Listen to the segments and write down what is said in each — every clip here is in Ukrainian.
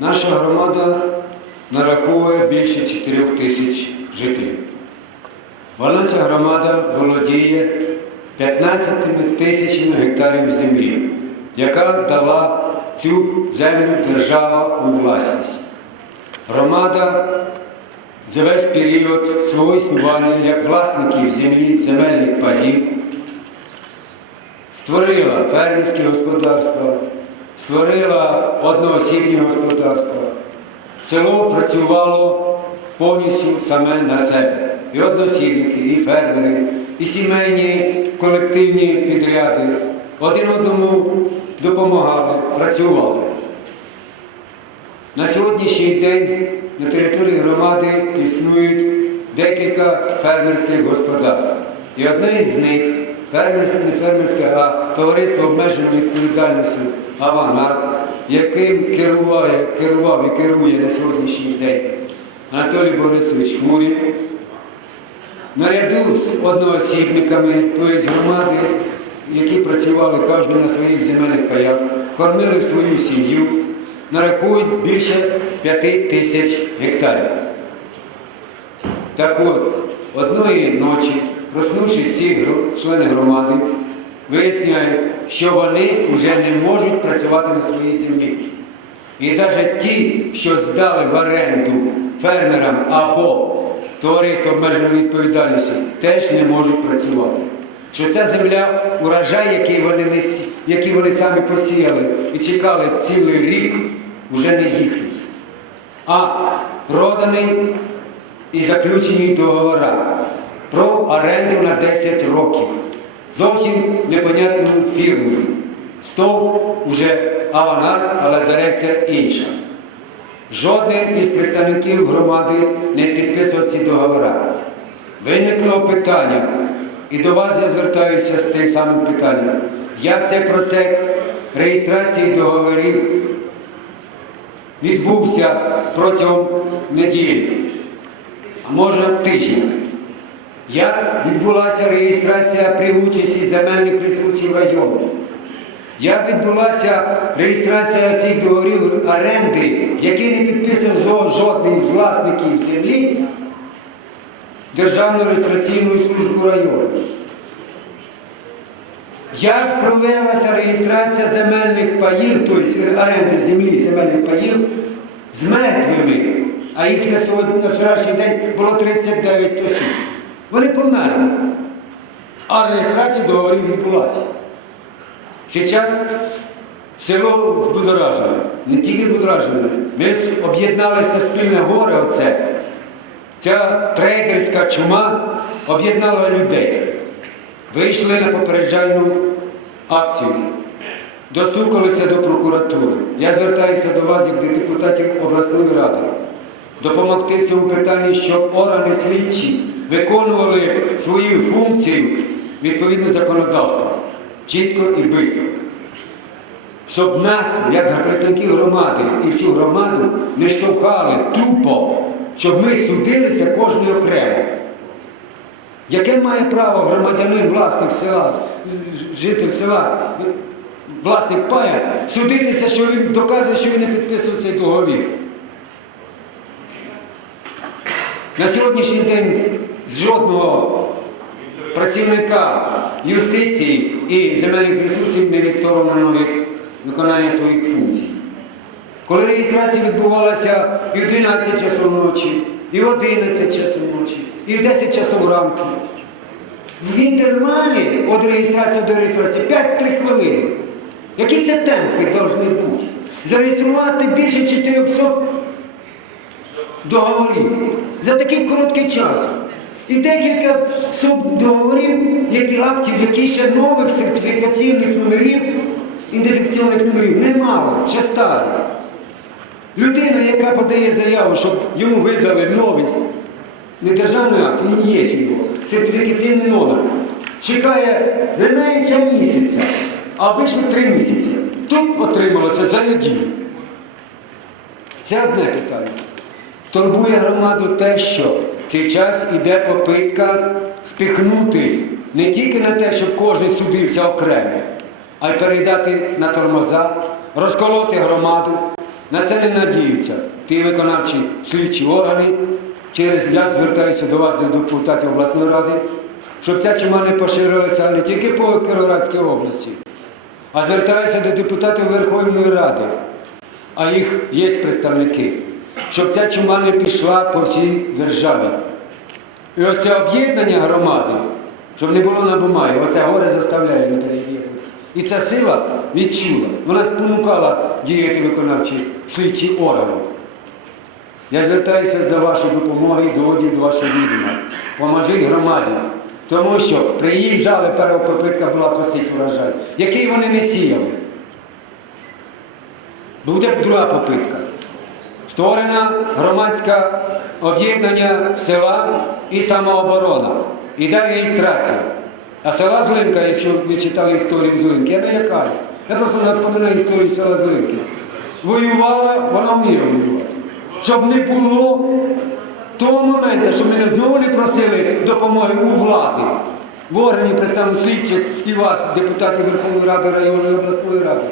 Наша громада нараховує більше 4 тисяч жителів. Вона ця громада володіє 15 тисячами гектарів землі, яка дала цю землю держава у власність. Громада за весь період свого існування як власників землі, земельних паїв створила фермерські господарства, створила одноосібні господарства. Село працювало повністю саме на себе. І одноосібники, і фермери, і сімейні колективні підряди один одному допомагали, працювали. На сьогоднішній день на території громади існують декілька фермерських господарств. І одне із них фермерське, не фермерське, а товариство обмеженої відповідальністю Авангард, яким керуває, керував і керує на сьогоднішній день Анатолій Борисович Мурін, наряду з одноосібниками, тобто громади, які працювали кожен на своїх земельних паях, кормили свою сім'ю, нарахують більше 5 тисяч гектарів. Так от, одної ночі, проснувшись ці члени громади, виясняють, що вони вже не можуть працювати на своїй землі. І навіть ті, що здали в оренду фермерам або товариство обмеженої відповідальності, теж не можуть працювати. Що ця земля, урожай, який вони, не, який вони самі посіяли і чекали цілий рік, вже не їхній, а проданий і заключені договори про оренду на 10 років. Зовсім непонятною фірмою. Стов уже авангард, але дирекція інша. Жодним із представників громади не підписував ці договори. Виникло питання, і до вас я звертаюся з тим самим питанням. Як цей процес реєстрації договорів відбувся протягом неділі, а може тижня? Як відбулася реєстрація при участі земельних ресурсів району? Як відбулася реєстрація цих договорів оренди, які не підписав жодний з власників землі Державну реєстраційну службу району? Як провелася реєстрація земельних паїв, тобто оренди землі, земельних паїв з мертвими, а їх на сьогодні, на вчорашній день було 39 осіб. Вони померли. А реєстрація договорів відбулася. Зараз село збудоражене, не тільки збудоражене. Ми об'єдналися спільне горе оце. Ця трейдерська чума об'єднала людей. Вийшли на попереджальну акцію, достукалися до прокуратури. Я звертаюся до вас, як до депутатів обласної ради, допомогти в цьому питанні, щоб органи слідчі виконували свою функцію відповідно законодавства, чітко і швидко. Щоб нас, як представників громади і всю громаду, не штовхали тупо, щоб ми судилися кожен окремо. Яке має право громадянин, власник села, житель села, власник пая, судитися, що він доказує, що він не підписував цей договір? На сьогоднішній день жодного працівника юстиції і земельних ресурсів не відсторонено від виконання своїх функцій. Коли реєстрація відбувалася і в 12 часов ночі, і в 11 часов ночі, і в 10 часов ранку. В інтервалі від реєстрації до реєстрації 5-3 хвилини. Які це темпи повинні бути? Зареєструвати більше 400 договорів за такий короткий час. І декілька субдоговорів, які актів, які ще нових сертифікаційних номерів, ідентифікаційних номерів немало, ще старі. Людина, яка подає заяву, щоб йому видали новий не державний акт, він є його, сертифікаційний номер, чекає не менше місяця, а обично три місяці. Тут отрималося за неділю. Це одне питання. Турбує громаду те, що в цей час іде попитка спіхнути не тільки на те, щоб кожен судився окремо, а й передати на тормоза, розколоти громаду, На це не надіються ті виконавчі слідчі органи. Через я звертаюся до вас, до депутатів обласної ради, щоб ця чума не поширилася не тільки по Кіровоградській області, а звертаюся до депутатів Верховної Ради, а їх є представники, щоб ця чума не пішла по всій державі. І ось це об'єднання громади, щоб не було на бумагі, оце горе заставляє людей об'єднатися. І ця сила відчула, вона спонукала діяти виконавчі слідчі органи. Я звертаюся до вашої допомоги, доводів до вашого відома. Поможіть громаді. Тому що приїжджали, перша попитка була косити урожай, який вони не сіяли. Буде друга попитка. Створена громадське об'єднання села і самооборона. Іде реєстрація. А села Злинка, якщо ви читали історію Злинки, я не лякаю. Я просто напоминаю історію села Злинки. Воювала, вона вміє воювати. Щоб не було того моменту, що ми знову не просили допомоги у влади, в органі представлених слідчих і вас, депутатів Верховної Ради районної обласної ради,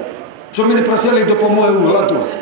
щоб ми не просили допомоги у Гладосі.